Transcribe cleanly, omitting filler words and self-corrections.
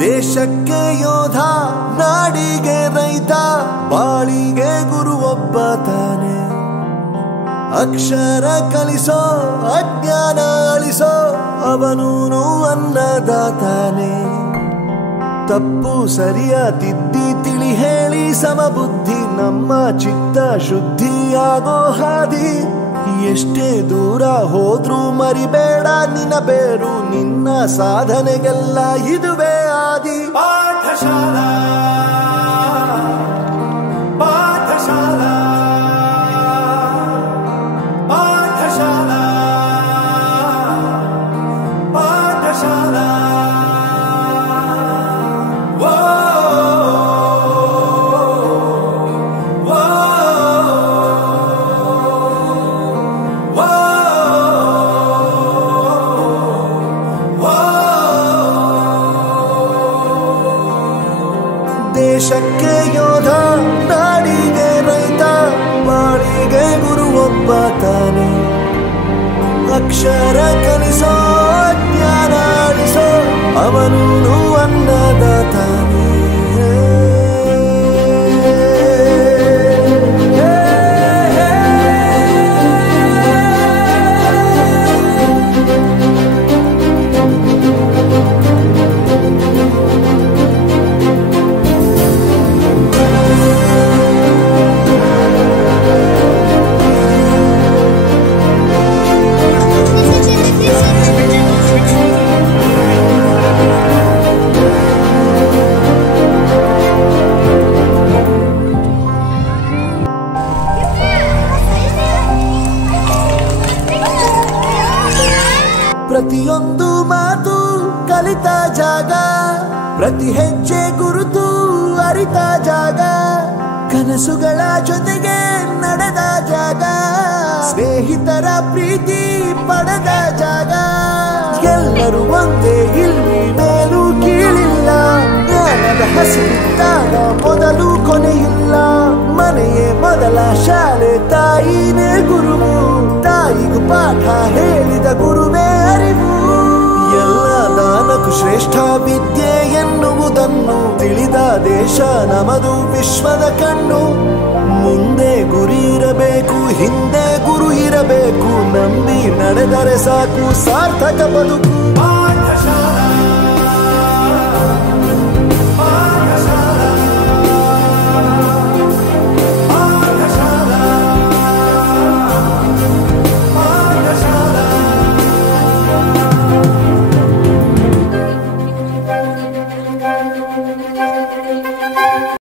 ದೇಶಕ್ಕೆ ಯೋಧ, ನಾಡಿಗೆ ರೈತ, ಬಾಳಿಗೆ ಗುರು ಒಬ್ಬ ತಾನೆ. ಅಕ್ಷರ ಕಲಿಸೋ, ಅಜ್ಞಾನ ಅಳಿಸೋ, ಅವನೂನು ಅನ್ನದಾತಾನೆ. ತಪ್ಪು ಸರಿಯ ತಿದ್ದಿ ತಿಳಿ ಹೇಳಿ ಸಮಬುದ್ಧಿ, ನಮ್ಮ ಚಿತ್ತ ಶುದ್ಧಿಯಾಗೋ ಹಾದಿ. ಎಷ್ಟೇ ದೂರ ಹೋದ್ರೂ ಮರಿಬೇಡ ನಿನ್ನ ಬೇರು, ನಿನ್ನ ಸಾಧನೆಗೆಲ್ಲ ಇದುವೇ ಆದಿ. ಪಾಠಶಾಲಾ ಪಾಠಶಾಲಾ ಪಾಠಶಾಲಾ ಪಾಠಶಾಲಾ. ದೇಶಕ್ಕೆ ಯೋಧ, ನಾಡಿಗೆ ರೈತ, ಬಾಳಿಗೆ ಗುರು ಒಬ್ಬ ತಾನೆ. ಅಕ್ಷರ ಕಲಿಸೋ, ಜ್ಞಾನ ಅಳಿಸೋ, ಅವನೂನು ಅನ್ನದಾತಾನೆ. ಪ್ರತಿಯೊಂದು ಮಾತು ಕಲಿತ ಜಾಗ, ಪ್ರತಿ ಹೆಜ್ಜೆ ಗುರುತು ಅರಿತ ಜಾಗ, ಕನಸುಗಳ ಜೊತೆಗೆ ನಡೆದ ಜಾಗ, ಸ್ನೇಹಿತರ ಪ್ರೀತಿ ಪಡೆದ ಜಾಗ. ಎಲ್ಲರೂ ಒಂದೇ, ಇಲ್ಲಿ ಮೇಲೂ ಕೀಳಿಲ್ಲ, ಜ್ಞಾನದ ಹಸಿರಿದ್ದಾಗ ಮೊದಲು ಕೊನೆಯಿಲ್ಲ. ಮನೆಯೇ ಮೊದಲ ಶಾಲೆ, ತಾಯಿನೇ ಗುರುವು, ತಾಯಿಗೂ ಪಾಠ ಹೇಳಿದ ಗುರುವೇ ಅರಿವು. ಎಲ್ಲ ದಾನಕ್ಕೂ ಶ್ರೇಷ್ಠ ವಿದ್ಯೆ ಎನ್ನುವುದನ್ನು ತಿಳಿದ ದೇಶ ನಮದು, ವಿಶ್ವದ ಕಣ್ಣು. ಮುಂದೆ ಗುರಿ ಇರಬೇಕು, ಹಿಂದೆ ಗುರು ಇರಬೇಕು, ನಂಬಿ ನಡೆದರೆ ಸಾಕು ಸಾರ್ಥಕ ಬದುಕು.